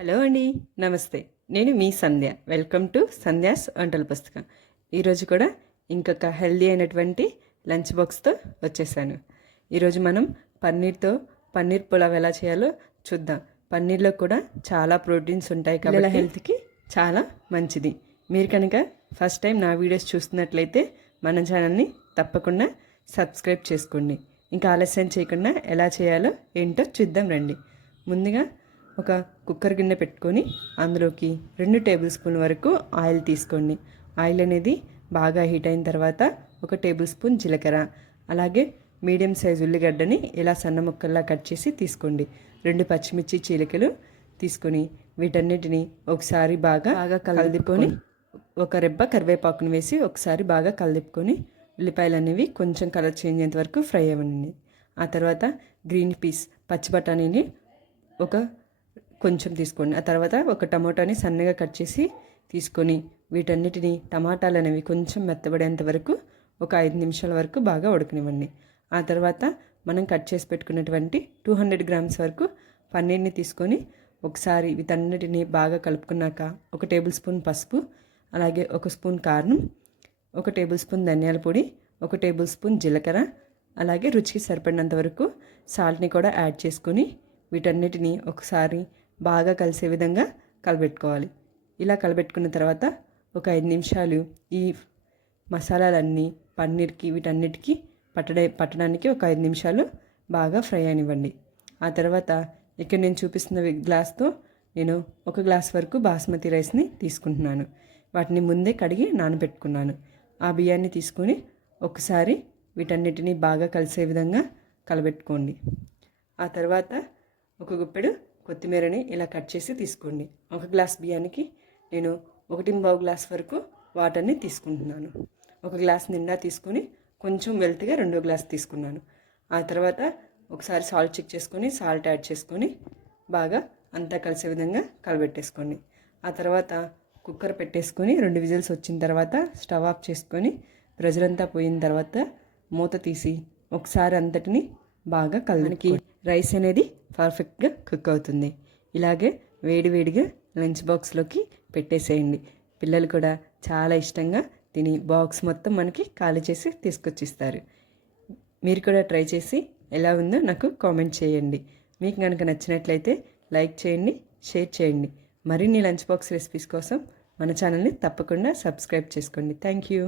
Hello అండి నమస్తే. నేను మీ సంధ్య. వెల్కమ్ టు సంధ్యాస్ వంటల పుస్తకం. ఈరోజు కూడా ఇంకొక హెల్దీ అయినటువంటి లంచ్ బాక్స్తో వచ్చేసాను. ఈరోజు మనం పన్నీర్తో పన్నీర్ పులావ్ ఎలా చేయాలో చూద్దాం. పన్నీర్లో కూడా చాలా ప్రోటీన్స్ ఉంటాయి కాబట్టి హెల్త్కి చాలా మంచిది. మీరు కనుక ఫస్ట్ టైం నా వీడియోస్ చూస్తున్నట్లయితే మన ఛానల్ని తప్పకుండా సబ్స్క్రైబ్ చేసుకోండి. ఇంకా ఆలస్యం చేయకుండా ఎలా చేయాలో ఏంటో చూద్దాం రండి. ముందుగా ఒక కుక్కర్ గిన్నె పెట్టుకొని అందులోకి రెండు టేబుల్ స్పూన్ వరకు ఆయిల్ తీసుకోండి. ఆయిల్ అనేది బాగా హీట్ అయిన తర్వాత ఒక టేబుల్ స్పూన్ జీలకర్ర అలాగే మీడియం సైజు ఉల్లిగడ్డని ఇలా సన్న ముక్కల్లా కట్ చేసి తీసుకోండి. రెండు పచ్చిమిర్చి చీలికలు తీసుకొని వీటన్నిటిని ఒకసారి బాగా బాగా కలుపుకొని ఒక రెబ్బ కరివేపాకుని వేసి ఒకసారి బాగా కలిపుకొని ఉల్లిపాయలు అనేవి కొంచెం కలర్ చేంజ్ అయ్యేంత వరకు ఫ్రై అవ్వండి ఆ తర్వాత గ్రీన్ పీస్ పచ్చి బఠానీని ఒక కొంచెం తీసుకోండి ఆ తర్వాత ఒక టమోటాని సన్నగా కట్ చేసి తీసుకొని వీటన్నిటిని టమాటాలు అనేవి కొంచెం మెత్తబడేంత వరకు ఒక ఐదు నిమిషాల వరకు బాగా ఉడకనివ్వండి. ఆ తర్వాత మనం కట్ చేసి పెట్టుకున్నటువంటి టూ హండ్రెడ్ గ్రామ్స్ వరకు పన్నీర్ని తీసుకొని ఒకసారి వీటన్నిటిని బాగా కలుపుకున్నాక ఒక టేబుల్ స్పూన్ పసుపు అలాగే ఒక స్పూన్ కారం ఒక టేబుల్ స్పూన్ ధనియాల పొడి ఒక టేబుల్ స్పూన్ జీలకర్ర అలాగే రుచికి సరిపడినంత వరకు సాల్ట్ని కూడా యాడ్ చేసుకొని వీటన్నిటిని ఒకసారి బాగా కలిసే విధంగా కలబెట్టుకోవాలి. ఇలా కలబెట్టుకున్న తర్వాత ఒక ఐదు నిమిషాలు ఈ మసాలాలన్నీ పన్నీర్కి వీటన్నిటికీ పట్టడే పట్టడానికి ఒక ఐదు నిమిషాలు బాగా ఫ్రై అనివ్వండి. ఆ తర్వాత ఇక్కడ నేను చూపిస్తున్న గ్లాస్తో నేను ఒక గ్లాస్ వరకు బాస్మతి రైస్ని తీసుకుంటున్నాను. వాటిని ముందే కడిగి నానబెట్టుకున్నాను. ఆ బియ్యాన్ని తీసుకొని ఒకసారి వీటన్నిటిని బాగా కలిసే విధంగా కలబెట్టుకోండి. ఆ తర్వాత ఒక గుప్పెడు కొత్తిమీరని ఇలా కట్ చేసి తీసుకోండి. ఒక గ్లాస్ బియ్యానికి నేను ఒకటి పావు గ్లాస్ వరకు వాటర్ని తీసుకుంటున్నాను. ఒక గ్లాస్ నిండా తీసుకొని కొంచెం వెల్త్గా రెండో గ్లాస్ తీసుకున్నాను. ఆ తర్వాత ఒకసారి సాల్ట్ చెక్ చేసుకొని సాల్ట్ యాడ్ చేసుకొని బాగా అంతా కలిసే విధంగా కలబెట్టేసుకోండి. ఆ తర్వాత కుక్కర్ పెట్టేసుకొని రెండు విజిల్స్ వచ్చిన తర్వాత స్టవ్ ఆఫ్ చేసుకొని ప్రెజర్ అంతా పోయిన తర్వాత మూత తీసి ఒకసారి అంతటిని బాగా కలనికి రైస్ అనేది పర్ఫెక్ట్గా కుక్ అవుతుంది. ఇలాగే వేడివేడిగా లంచ్ బాక్స్లోకి పెట్టేసేయండి. పిల్లలు కూడా చాలా ఇష్టంగా తిని బాక్స్ మొత్తం మనకి ఖాళీ చేసి తీసుకొచ్చిస్తారు. మీరు కూడా ట్రై చేసి ఎలా ఉందో నాకు కామెంట్ చేయండి. మీకు కనుక నచ్చినట్లయితే లైక్ చేయండి షేర్ చేయండి. మరిన్ని లంచ్ బాక్స్ రెసిపీస్ కోసం మన ఛానల్ని తప్పకుండా సబ్స్క్రైబ్ చేసుకోండి. Thank you.